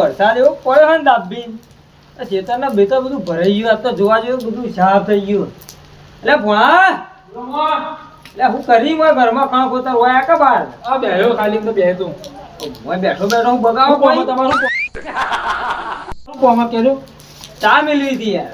વરસાદ એવો પડ્યો હોય ને દાબી આ ખેતરના બેતર બધું ભરાઈ ગયું. આ તો જોવા જેવું બધું સાફ થઈ ગયું. એટલે ભણા. એટલે હું કરી મોય ઘરમાં ખાણ ખોતર હોય આ કબાર આ બેહ્યો ખાલી તો બેહ તું. બેઠો બેઠો હું બગાવો કોઈ તમારું? કોમ કેલું ચા મેળવી હતી યાર.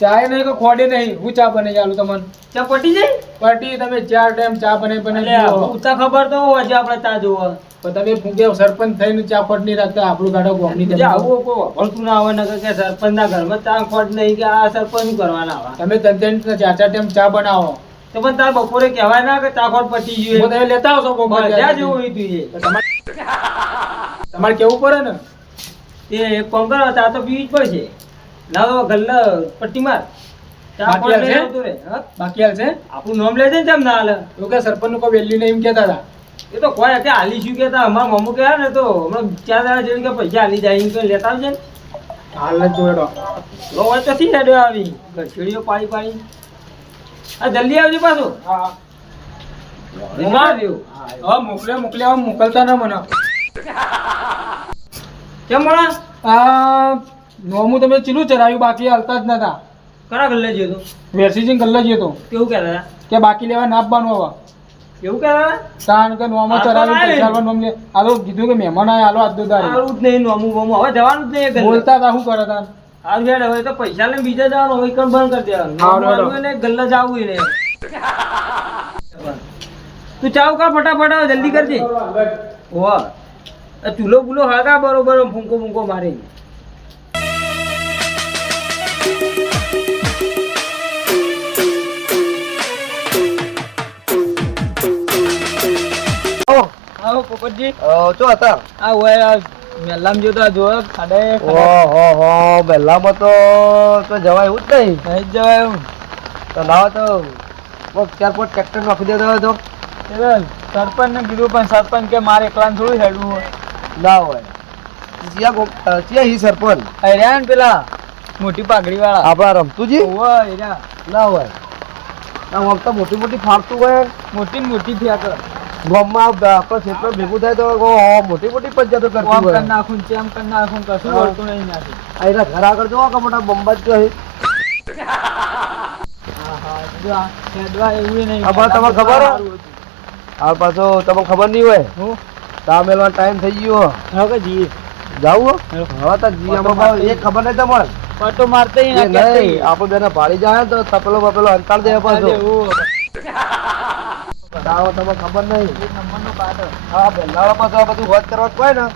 ચાય નહીં કે ખોડે નહીં. હું ચા બનાવી આલું તમને. ચા પટી જાય? પટી તમે ચાર ટાઈમ ચા બનાવી બનાવી પીવો. ખબર તો હોય છે આપણે ચા જોવા. પણ તમે ફૂંકે સરપંચ થઈને ચા ખોટ નહીં રાખતા આપણું ગાડો ગોમની જે આવું કોઈ વળતું ના હોય ને કે સરપંચના ઘરમાં ચા ખોટ નહીં કે આ સરપંચ કરવાના આવા? તમે ત્રણ ત્રણ ચાર ચાર ટાઈમ ચા બનાવો. તો પણ તાર બપોરે કહેવાય ના કે ચા ખોટ પટી ગયું તમે લેતા આવશો કોક જ્યાં જેવું હોય તું તમારે કેવું પડે ને? એ કામ કરો ચા તો પીવી જ પડશે. ના તો ગલ્લા પટ્ટી માર. બાકી હાલ છે? આપણું નામ લેજે ને કેમ ના હાલ. એવું કે સરપંચનું કોઈ વેલ્યુ નહીં એમ કેતા હતા? એ તો કોઈ કે હાલી શું કેતા અમારા મમ્મુ કહે ને તો હમણાં ચાર દાડા જેવી કે પૈસા હાલી જાય કે લેતા આવજે ને. હાલ જ જોડો લો. હોય તો થી હેડ્યો આવી? ઘસીડીઓ પાણી પાણી આ જલ્દી આવજો પાછું. હા. હા મોકલે મોકલે આમ મોકલતા ના મને. કેમ મળા આ નોમું તમે ચીલું ચરાયું? બાકી હાલતા જ નતા. કરા ગલ્લે જયો તો વેરસીજી ગલ્લે જઈએ તો કેવું કહેતા કે બાકી લેવા ના આપવાનું હવે. કેવું કહેતા હતા? કે નોમો ચરાવી ના પૈસા આલવા નોમ લે. આ કીધું કે મહેમાન આયા આલો આજ દારે આવું જ નહીં નોમું બોમું હવે જવાનું જ નહીં બોલતા તા શું કરે તા હાલ હેડ હવે તો પૈસા લઈને બીજા જવાનું હવે કણ બંધ કરી દેવાનું. ને ગલ્લે જાવું ય તું ચાવ કા ફટાફટ હવે જલ્દી કરજે. આ ચૂલો બુલો હળગા બરોબર ફૂંકો ફૂંકો મારી આવો પોપટજી ચો હતા? આ હોય મેલામ જો તો જો ખાડે ઓહો હો પહેલામાં તો તો જવાય એવું જ નહીં. નહીં જવાય એવું તો લાવો હોય તો કોક ચાર પાંચ ટ્રેક્ટર નાખી દેતા હોય તો. સરપંચ ને કીધું પણ સરપંચ કે મારે એકલાને થોડું હેડવું હોય. ના હોય. ચિયા ચિયા હી સરપંચ. અર્યા ને પેલા મોટી પાઘડી વાળા આપણા રમતુજી? અર્યા ના હોય. આમ તો મોટી મોટી ફાડતું હોય. મોટી ને મોટી થયા ગામમાં આપણો ક્ષેત્ર ભેગું થાય તો મોટી મોટી પંચાયતો કરતી આમ કરી નાખું કરી કશું વળતું નહીં ઘર આગળ જોવો કે મોટા જો તમને ખબર? હે? આ પાછો તમને ખબર નહીં હોય? હું? તા મેલવાનો ટાઈમ થઈ ગયો. હવે કે જઈએ જાવું. હવે તો જી આમાં એ ખબર નહીં તમારે? પટો મારતે નહીં આપણે બેને ભાડી જાય તો તપેલો બપેલો અંતાળ દે પાછો. એવું. તાવો તમને ખબર નહીં. એક નંબરનો પાટો. હા બેલાળા તો આ બધું વાત કરવા કોઈ ને.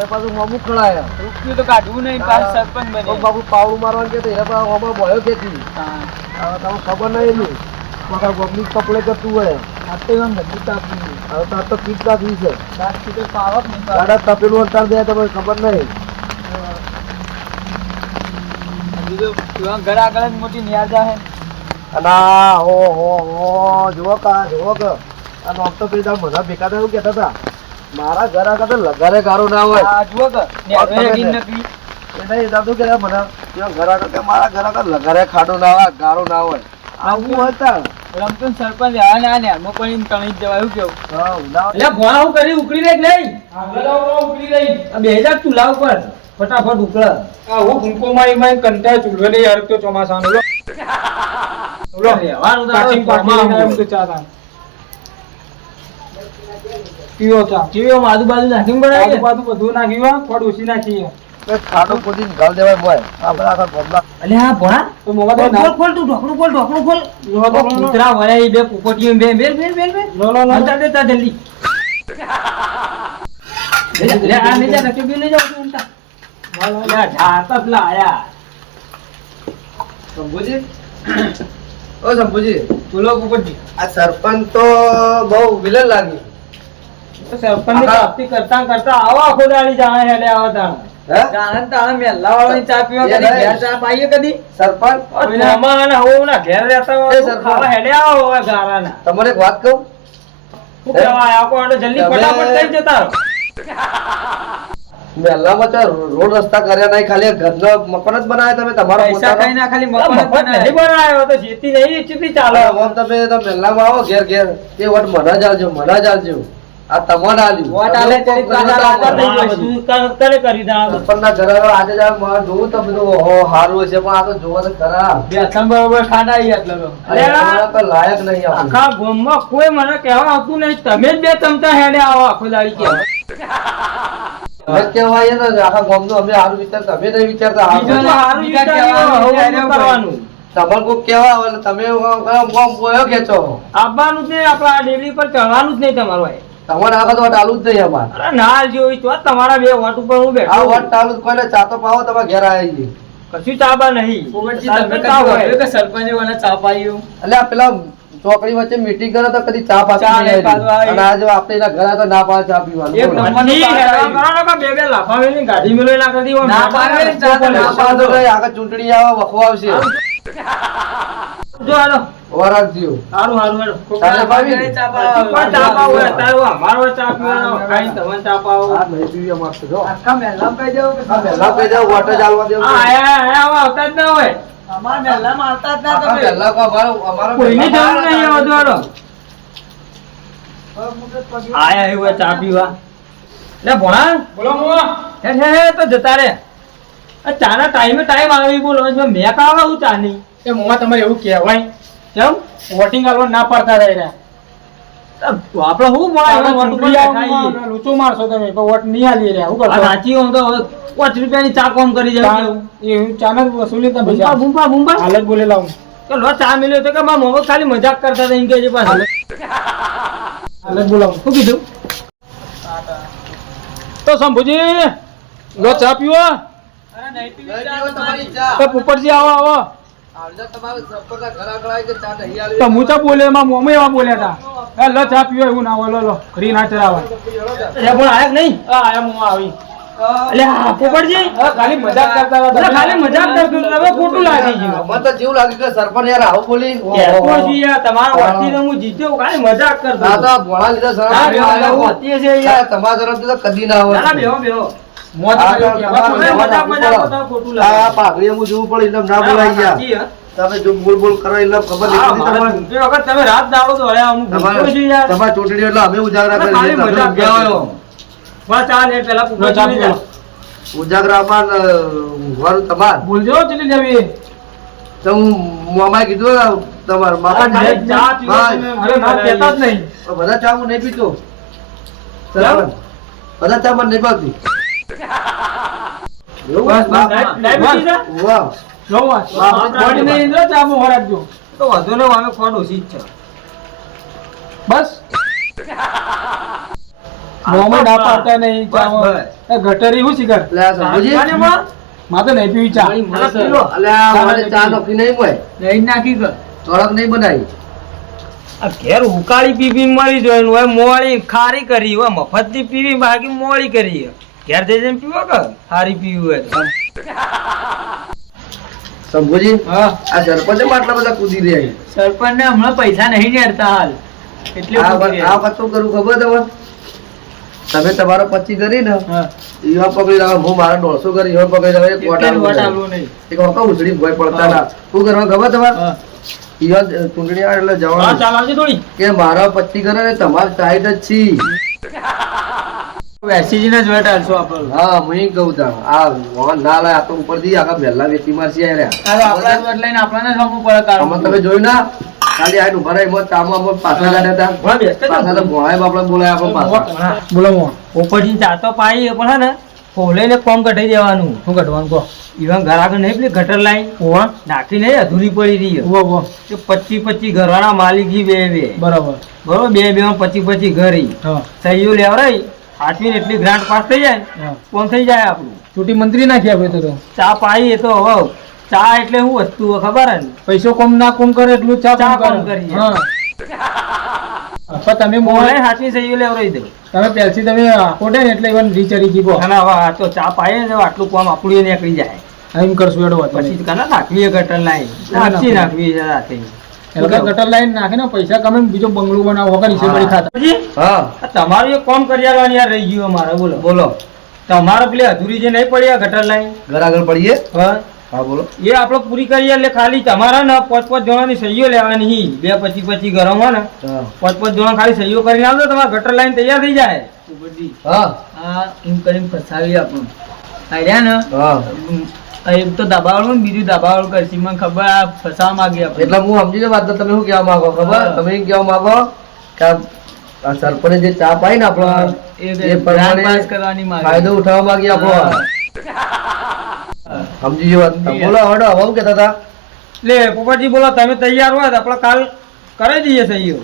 એ પાછું મમુ ખણાય રૂપિયું તો કાઢવું નહીં પાછું સરપંચ બને. બાબુ પાવડું મારવાનું કે એ પણ અમારો ભયો ખેતી હા. તમને ખબર નહીં એની. મગર ગમની કપડે કરતું હોય. આ તો એમ બધું કાપી હવે તાર તો કીટ તાપી છે. સાત સીટર પાવક નહીં. દાદા તપેલું અંતર દે તમને ખબર નહીં. તો ઘર આગળ જ મોટી ન્યાજા હે અને હો હો હો જુઓ કા જુઓ કે. આ નોમ તો પેલી બધા ભેગા થયું કહેતા હતા. મારા ઘર આગળ તો લગારે ગારો ના હોય. જુઓ કે. નેરવે તમે હેડીને ને. નકલી. એટલે એ દાદુ કે મને ઘર આગળ કે મારા ઘર આગળ લગારે ખાડો ના હોય ગારો ના હોય. આવું હોય રમતું સરપંચ આ ને આ નેરમાં પડીને તણી જ એવું કેવું. હા એટલે કરી ઉકળી રે નહીં? નહીં ઉકળી રહી. આ બે હજાર તુલા ઉપર. ફટાફટ ઉકળે. હું મારી મારી કંટાળ ચૂલવે નહીં યાર તો ચોમાસાનો. આજુબાજુ નાખીને બનાવી આજુબાજુ બધું નાખ્યું થોડું ઓછી નાખી ખાડો ખોદીને ગાળ દેવાય બોય આ આખા ગોમડા અલે હા ભોળા તો મોવા દે ખોલ તું ઢોકણું ખોલ ઢોકણું ખોલ લો, લો, લો, લો. કૂતરા વળ્યા બે પોપટીઓ બે બેર બેર બેર બેર લો, લો, લો. અંતર દે તા જલ્દી લે, લે, આ લઈ જા રકેબી લઈ જાઓ તું અંતર. લે, ઝાડતા પેલા આયા શંભુજી ઓ શંભુજી બોલો પોપટજી આ સરપંચ તો બહુ વિલન લાગી. તો સરપંચની પ્રાપ્તિ કરતા કરતા આવો આખો દાડી જાણે હેડે આવો તાણે. મેલ્લા ચા પીવા એ કદી નહીં. ઘેર ચા પાઈએ કદી? સરપંચ? ઓ, ચોમા ઘેર રહેતા હોય એ તો સરપંચ. ખાવા હેડે આવો હવે ગારાના. તમને એક વાત કહું? જલ્દી ફટાફટ થઈ જતા રહો. મહેલામાં તો રોડ રસ્તા કર્યા નહીં ખાલી ઘરનો મકાન જ બનાવ્યા તમે તમારો પૈસા કઈ ના ખાલી મફત નહીં બનાવ્યો તો નહીં ચીટલી ચાલે હવે તમે તો મહેલામાં આવો ઘેર ઘેર તે વટ મને જ મને આ તમારે આલ્યું. વોટ આલે કર- દે આ બધું. સરપંચના આજે જ મારે જોવું તો બધું ઓહો, હારું હશે પણ આ તો જોવો તો ખરા બરોબર ખાડા એટલે તો. લાયક નહીં આખા ગામમાં કોઈ મને કહેવા આવતું નહીં તમે જ બે ચમચા હેડે આવો આખો દાડી કહેવા. હવે કહેવાય ને આખા ગામનું અમે હારું વિચારતા અમે નહીં વિચારતા બીજું તો આપણે. હારું બીજા વિચાર્યું, કહેવાનું, હવે બીજા શું કરવાનું? તમારે કોક કહેવા આવે તમે આમ આમ બોયો ખેંચો. આવવાનું જ નહીં આપણે ડેલી પર ચડવાનું જ નહીં તમારું તમારે આખા તો ચાલુ જ નહીં અમારે. અરે ના જોઈ તો તમારા બે વોટ ઉપર હું આ બેઠો વોટ ચાલુ જ ચા તો પાવો તમે ઘેર આવી જઈએ કશું ચાબા નહીં. સરપંચ ચા પાયું? એટલે પેલા ચોકડી વચ્ચે મીટિંગ કરો તો કદી ચા. આવી. અને આજે આપણે એના ઘરે તો ના પાડે ચા પીવાનું એક નંબર. પછી બે બે લાફાવેલી ગાડી મેળવી ના કરી ના પાડે ચા તો ના પાડો આગળ ચૂંટણી આવે વખો આવશે જો હાલો વરાગજીઓ. સારું સારું મેડમ ચાલે ભાભી? ચા પછી પાવો અમારો ચા પીવાનો ખાઈને તમે ચા પાવો આ નહીં પીવી અમાર તો જો. આખા મેલા પે જાવ કે મેલા પે જાવ વોટર ચાલવા દેવ આ આયા આયા આવા આવતા જ ના હોય અમારા જ ના તમે. પહેલા કો અમારો- અમારો કોઈની જરૂર નહીં આ બધું હાલો હવે મુકત પગે- આયા એવું હોય ચા પીવા. લે ભોણા. બોલો મોવા. હે હે હે તો જતા રે. આ ચાના ટાઈમે ટાઈમ આવી બોલો. જો મેં કાવા હું ચાની? એ મોવા તમારે એવું કહેવાય. કેમ? વોટિંગ કરવા ના પડતા રહી રહ્યા. તો શું હું એવા. લૂચો મારશો તમે વોટ નહીં આલી રહ્યા શું કરશો? સાચી હું તો પાંચ રૂપિયાની ચા કોમ કરી જાય કેવું એ ચાના વસૂલી તમે બુંબા બુંબા બુંબા. હાલ જ બોલે લાવું. કે લો ચા મળ્યો તો કે મારા મોમાં ખાલી મજાક કરતા હતા એમ કે છે પાછું. બોલાવું. શું કીધું? તો શંભુજી લો ચા પીવો. તમારી. તો પોપટજી આવો આવો. આવજો તમારે સરપંચના ઘર આગળ આવી કે ચા તો હું તો બોલે એમાં મોમે એવા બોલ્યા હતા. એ લો ચા પીવો એવું ના હોય લો લો. ઘરી ના ચરાવા. એ પણ આયા નહીં? હા આયા હું આવી. એટલે પોપટજી ખાલી મજાક કરતા હતા ખાલી મજાક કરતો હવે ખોટું લાગી ગયું મને તો જેવું લાગ્યું કે સરપંચ યાર આવું બોલી. કહેતો યાર, તમારા વતી હું જીત્યો. ખાલી મજાક કરતો ના તો ભોળા લીધા સરપંચ ના, બેહો, આવ્યો. બેહો, વતીએ છે યાર. તમારા તરફથી તો કદી ના હોય. ના, બેહો, બેહો. મોજ? મજાક. ખોટું આ પાઘડી હું જોવું પડે ના બોલાઈ ગયા. તમે જો બોલ બોલ કરો એટલે ખબર નહીં પડતી ચૂંટણી વખત તમે રાત દાડો દોડ્યા, હું તમારે છું યાર. તમારે ચૂંટણી એટલે અમે ઉજાગરા કરી મજાક ગયા. હોય. બસ આ એ પેલા. જા. ઉજાગરામાં ને ઊંઘવાનું તમાર બોલજો ચલી જવી તો હું મોમાએ કીધું તમાર તમારે મારા ચા પીવો હા. અરે ના કહેતા જ નહીં બધા ચા હું નહીં પીતો. બધા ચા મને નહીં પાવતી બસ બસ, બસ? વાહ. જો વાત. બાપ, બોડી નહીં ઇન્દ્ર ચા મોં રાખજો તો વાંધો નહીં, અમે ખોટ ઓછી જ છે. બસ. મોંમાં ના પાડતા નહીં. ગટરી હું શીખર? એટલે આ માં? માં તો નહીં પીવી ચા. આ ચા નહીં નોખી નહીં હોય નાખી કર. કડક નહીં બનાવી. આ ઘેર ઉકાળી પીવી મળી જોઈને હોય મોળી ખારી કરી હોય મફતની પીવી બાકી મોળી કરી. ઘેર જઈ જઈને પીવો કે? ખારી પીવી હોય તો. શંભુજી હા. આ સરપંચ આટલા બધા કૂદી રહ્યા સરપંચ ને હમણાં પૈસા નહીં નેરતા હાલ. એટલે આ વાત શું કરું ખબર તમે તમે તમારો પચી કરી ને ઈવા પકડી લાવો હું મારા દોઢસો કરી ઈવા પકડી લાવો એક વોટ નહીં. એક વખત ઉછળી ભય પડતા ના. શું કરવા ખબર તમારે ઈવા ચૂંટણી આવે એટલે જવાનું. કે મારા પચી કરે ને તમારે સાઈડ જ છી. વેસીજી ના જોઈટ આલશો આપણે. હા હું કહું તા આ વાહન ના લાય આ તો ઉપરથી આખા પહેલા વેચી મારસી આયા. આપણા જોઈટ લઈને આપણાને સમજવું પડે અમે તમે જોયું ના? ખાલી આ ઊભા રહ્યા મત કામ આમાં પાછા કાઢ્યા હતા જ પાછા તો ભોળાય બાપડા બોલાય આપણે પાછા. બોલો મો પોપટજી ચાતો પાઈ પણ હે ને ફોલે કોમ કઢાઈ દેવાનું. શું કઢવાનું કહો? ઈવન ઘર આગળ નહીં પેલી ગટર લાઈન? ઓવા નાખી નહીં અધૂરી પડી રહી. ઓવા ઓવા કે પચી પચી ઘરવાળા માલિકી બે બે. બરાબર. બરોબર? બે બે માં પચી પચી ઘર હા. સહીઓ લેવરાઈ આઠમી એટલી ગ્રાન્ટ પાસ થઈ જાય કોણ થઈ જાય આપણું? ચૂંટી મંત્રી નાખી આપણે તો ચા પાઈ એ તો હવે. ચા એટલે શું વસ્તુ ખબર ને? પૈસો કોમ ના કોમ કરે એટલું ચા ચા કોમ કોમ કરે કરીએ. હા. તમે મોહન હાથની સહીઓ લેવરાઈ દઉં તમે પહેલથી તમે કોટે ને એટલે ઇવન રીચરી ગીબો ના હવે આ તો ચા પાઈએ ને આટલું કોમ આપણું નીકળી જાય. એમ કરશું એડો પછી કના નાખવી એ ગટર લાઈન? નાખવી છે રાતે. ગટર લાઈન નાખે ને પૈસા કમે બીજો બંગલો બનાવો વગર હિસે ખાતા. હા. તમારું એક કામ કરી આલવાનું યાર રહી ગયું અમારે બોલો. બોલો. તમારે પેલી અધૂરી જે નહીં પડી ગટર લાઈન. ઘર આગળ પડીએ? હા. હા બોલો. એ આપણે પૂરી કરીએ એટલે ખાલી તમારા ને પાંચ પાંચ જણાની સહીઓ લેવાની બે પચી પચી ગરમ હોય ને હા. પાંચ પાંચ જણા ખાલી સહીઓ કરીને આવજો તમારા ગટર લાઈન તૈયાર થઈ જાય. હા. આ એમ કરીને ફસાવી આપણું. આર્યા ને હા. એક તો દબાવવાનું બીજું દબાવવાનું કરશે મને ખબર આ ફસાવા માંગી આપણે. એટલે હું સમજી વાત તો તમે શું કહેવા માંગો? ખબર? તમે એમ કહેવા માંગો કે આ- સરપંચે જે ચા પાઈ ને આપણો એ એ પ્રમાણે કરવાની ફાયદો ઉઠાવવા માંગી આપણો. સમજી જો વાત? બોલો હડો હવે કહેતા હતા. લે પોપાજી બોલો તમે તૈયાર હોય તો આપણે કાલ કરી દઈએ સહીઓ.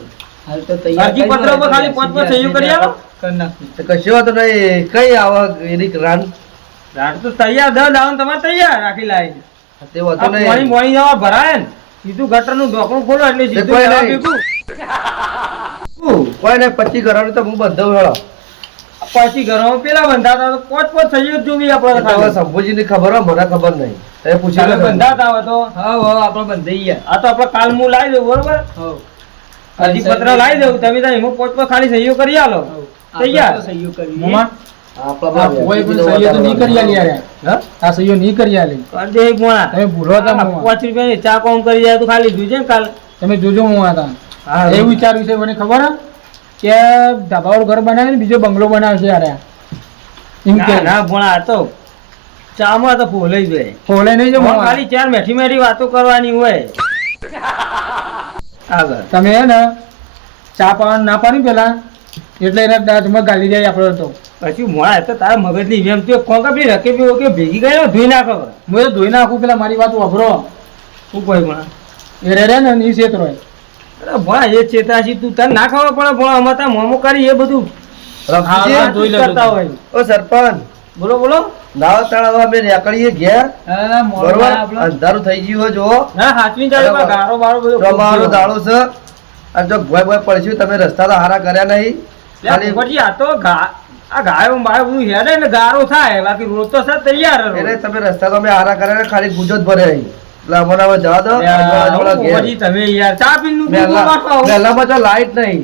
હાલ તો તૈયાર અરજી પત્ર પર ખાલી પાંચ પાંચ સહીઓ કરી આવો. કરી નાખી તો કશો વાંધો નહીં. કઈ આવા એની રાન રાત તો તૈયાર દસ દાવન તમારે તૈયાર રાખી લાવી તે આ વાંધો પાણી પાણી જવા ભરાય ને. સીધું ગટરનું ઢોકણું ખોલો એટલે સીધું કોઈ નહીં. કોઈ નહીં પચી ઘરવાનું તો હું બંધ હેળો પછી ઘરમાં પેલા બંધાતા તો પોચ પોચ થઈ જ જોવી આપણે હવે. ખબર હોય મને ખબર નહીં. તમે પૂછી તમે બંધાતા હોય તો. હા હા આપણે બંધાઈ ગયા આ તો આપણે કાલ હું લાવી દઉં બરોબર? હજી પત્ર લાવી દઉં તમે તો એમાં પોચ પોચ ખાલી સહયોગ કરી આલો. તૈયાર. સહયોગ તો સહીઓ કરવી. મોમાં આપણા આ કોઈ પણ સહીઓ નહીં કરી આલી યાર. આ સહીઓ નહીં કરી આલી. કરી દે મોણા. તમે ભૂલો હતા આ મોમાં. પાંચ ચા કોમ કરી જાય તો ખાલી જોજે કાલ. તમે જોજો મોમાં હતા હા, એવું વિચાર્યું છે મને ખબર કે ધાબાવાળું ઘર બનાવે ને બીજો બંગલો બનાવશે યાર. એમ કે. ના ભોણા આ તો ચામાં તો ફોલાઈ જાય ખોલે નહીં જો ખાલી ચાર મેઠી મેઠી વાતો કરવાની હોય. આગળ. તમે હે ને ચા પાવાનું ના પાડી પેલા? એટલે એના દાંતમાં ગાલી જાય આપણો તો. પછી મોડા તો તારા મગજની જેમ તો કોણ કપી રકે બી ઓકે ભેગી ગયો ધોઈ નાખો હું એ ધોઈ નાખું પેલા મારી વાત વાપરો. શું કોઈ પણ એ રે રે ને ની છેતરો અરે ભણા એ ચેતાશી તું તને ના ખબર પડે ભણા અમારે ત્યાં મોમો કરી એ બધું. લેજો. કરતા હોય? ઓ સરપંચ. બોલો બોલો. નાવ તળાવ અમે નીકળીએ ઘેર. બરોબર? અંધારું થઈ ગયું જો ના હાચવી ચાલે ગારો બારો બધો તમારો દાડો છે. અને જો ભોય ભોય પડશું તમે રસ્તા તો હારા કર્યા નહીં. આ તો આ ગાયો બાયો બધું હેડે ને ગારો થાય બાકી રોજ તો સર તૈયાર એટલે તમે રસ્તા તો અમે કરે ખાલી ગુજો જ ભરે અહીં. એટલે અમને હવે જવા દો તમે યાર ચા પીનું. મહેલામાં તો લાઈટ નહીં.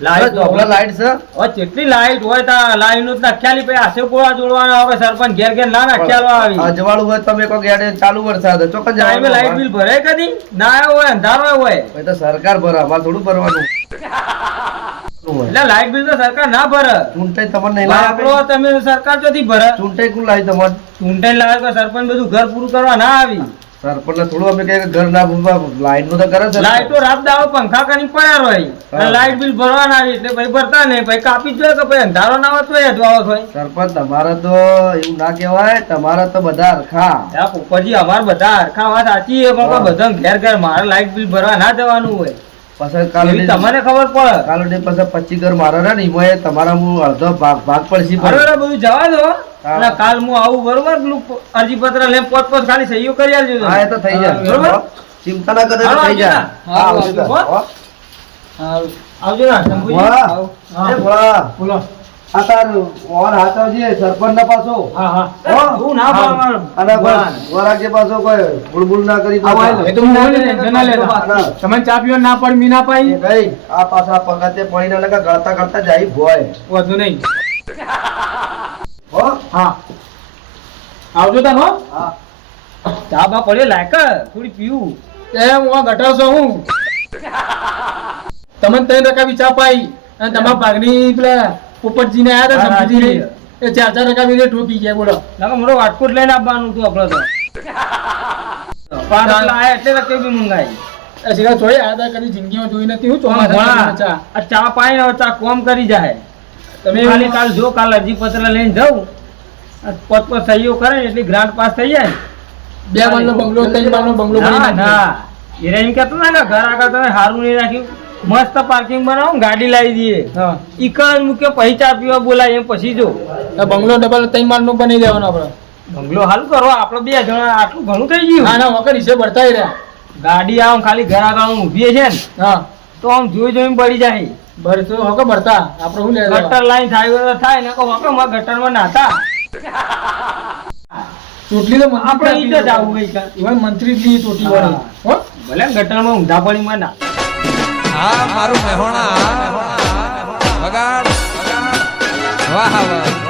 લાઈટ લાઈટ છે. કેટલી લાઈટ હોય તા લાઈનનું નાખ્યાલી પછી આસે ગોળા જોડવાના હવે સરપંચ ઘેર ઘેર ના નાખ્યાલો આવી. અજવાળું હોય તમે કોઈ ચાલુ વરસાદ ચોક્કસ જાય લાઈટ બિલ ભરાય કદી ના હોય અંધારો હોય. તો સરકાર ભરા અમારે થોડું ભરવાનું. એટલે લાઈટ બિલ તો સરકાર ના ભરે. ચૂંટાઈ તમને વાપરો તમે સરકાર ચોથી ભરે. ચૂંટાઈ કોણ લાવી તમારે? ચૂંટાઈ લાવે તો સરપંચ બધું ઘર પૂરું કરવા ના આવી. સરપંચ થોડું અમે કહીએ ઘર ના લાઈટનું તો કરે છે લાઈટો રાત દાડો પંખા કરી પડ્યા હોય. લાઈટ બિલ ભરવા ના આવી એટલે ભાઈ ભરતા નહીં. ભાઈ કાપી જ કે ભાઈ અંધારો ના હોય તો અજવાળો હોય સરપંચ તમારે તો એવું ના કહેવાય તમારે તો બધા હરખા. પોપટજી અમાર બધા હરખા વાત સાચી એ પણ બધા ઘેર ઘેર મારે લાઈટ બિલ ભરવા ના જવાનું હોય. પછી કાલે તમને ખબર પડે? કાલે પછી પચી ઘર મારે ને એમાં તમારા હું અડધો ભાગ ભાગ પડશે બધું જવા દો. અને કાલ હું આવું બરોબર અરજી પત્ર લઈને પોત પોત ખાલી સહીઓ કરી આલજો હા એ તો થઈ જાય. બરોબર? ચિંતા ના કરે થઈ જાય. આવજો. આવજો. આવજો ના ભોળા. બોલો. આ તાર ઓર હાથવજે સરપંચ પાછો. હા હા. હું? ના હા. અને ભોળા. પાછો કોઈ બુલબુલ ના કરી આવો, આવો. એ તો હું બોલી ને, ટેન્શન ના લેતા. હા. તમને ચા પીવા ના પાડી મી ના એ ગઈ આ પાછા પગાતે પડી ના લગા ગળતા ગળતા જાય ભોય. વધુ નહીં. હો? હા. આવજો તા હો. હા. ચા બા પડ્યો લાયક થોડી પીવું. એ હું ગટર હું. તમને ત્રણ રકાબી ચા પાઈ અને તમારા પાગની પેલા પોપટજી ને આયા હતા શંભુજી એ ચાર ચાર રકાબી ને ઠોકી ગયા બોલો. ના મોટો વાટકોટ લઈને આવવાનું હતું આપણે તો. પાંચ આયા એટલે રકે બી મંગાઈ એ સીધા જોઈ આવ્યા હતા કદી જિંદગીમાં જોઈ નથી. હું ચોમાસા ચા આ ચા પાઈને હવે ચા કોમ કરી જાય. તમે ખાલી કાલ જો કાલ અરજી પત્ર લઈને જાઉં. પોત પોત સહીઓ કરે ને એટલી ગ્રાન્ટ પાસ થઈ જાય બે માળનો બંગલો ત્રણ માળનો બંગલો ના. ના. એમ કહેતો ના ઘર આગળ તમે સારું નહીં રાખ્યું. મસ્ત પાર્કિંગ બનાવો ગાડી લાવી દઈએ. ઈકણ મૂકે પછી ચા પીવા બોલાય એમ પછી જો. બંગલો ડબલ ત્રણ માળનો બની દેવાનો આપણે. બંગલો હાલ કરો આપણે બે જણા આટલું ઘણું થઈ ગયું. ના ના વખત હિસે ભરતાય રહ્યા. ગાડી આમ ખાલી ઘર આગળ ઊભી છે ને હા. તો આમ જોઈ જોઈને બળી જાય. ભરતો હકે ભરતા આપણે શું લેવા? ગટર લાઈન થાય તો થાય ને કહો હકે માં ગટરમાં નાતા. ચોટલી તો આપણે ઈ જ આવું ગઈ મંત્રી જ ચોટલી ચોટી વાળી હો? ભલે ગટરમાં ઊંધા પડી માં ના. આ મારું મહેણા વાહ વાહ વાહ.